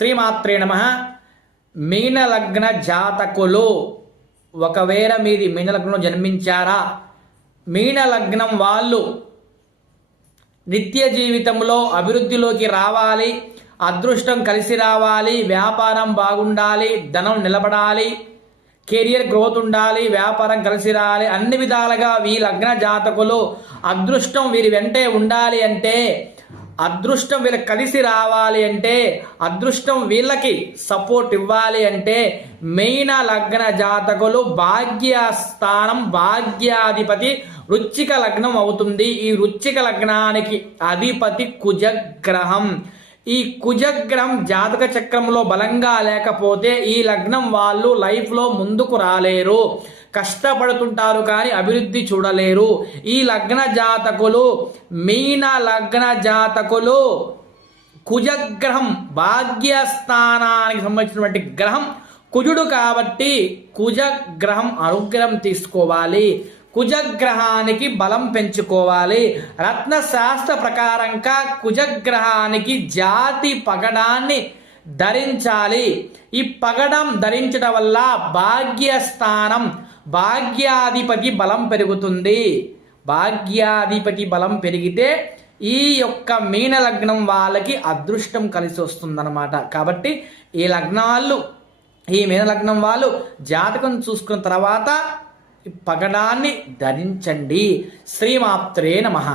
శ్రీమాత్రే నమః. మీనలగ్న జాతకులు, ఒకవేళ మీది మీనలగ్నంలో జన్మించారా, మీనలగ్నం వాళ్ళు నిత్య జీవితంలో అభివృద్ధిలోకి రావాలి, అదృష్టం కలిసి రావాలి, వ్యాపారం బాగుండాలి, ధనం నిలబడాలి, కెరియర్ గ్రోత్ ఉండాలి, వ్యాపారం కలిసి రావాలి, అన్ని విధాలుగా ఈ లగ్న జాతకులు అదృష్టం వీరి వెంటే ఉండాలి అంటే, అదృష్టం వీళ్ళకి కలిసి రావాలి అంటే, అదృష్టం వీళ్ళకి సపోర్ట్ ఇవ్వాలి అంటే, మెయిన్ లగ్న జాతకులు భాగ్యస్థానం భాగ్యాధిపతి వృశ్చిక లగ్నం అవుతుంది. ఈ వృశ్చిక లగ్నానికి అధిపతి కుజగ్రహం. ఈ కుజగ్రహం జాతక చక్రంలో బలంగా లేకపోతే ఈ లగ్నం వాళ్ళు లైఫ్లో ముందుకు రాలేరు, కష్టపడుతుంటారు కానీ అభివృద్ధి చూడలేరు. ఈ లగ్న జాతకులు, మీన లగ్న జాతకులు కుజగ్రహం భాగ్యస్థానానికి సంబంధించినటువంటి గ్రహం కుజుడు కాబట్టి కుజగ్రహం అనుగ్రహం తీసుకోవాలి, కుజగ్రహానికి బలం పెంచుకోవాలి. రత్నశాస్త్ర ప్రకారంగా కుజగ్రహానికి జాతి పగడాన్ని ధరించాలి. ఈ పగడం ధరించడం వల్ల భాగ్యస్థానం భాగ్యాధిపతి బలం పెరుగుతుంది. భాగ్యాధిపతి బలం పెరిగితే ఈ యొక్క మీన లగ్నం వాళ్ళకి అదృష్టం కలిసి వస్తుందన్నమాట. కాబట్టి ఈ లగ్నాలు, ఈ మీన లగ్నం వాళ్ళు జాతకం చూసుకున్న తర్వాత పగడాన్ని ధరించండి. శ్రీమాత్రే నమః.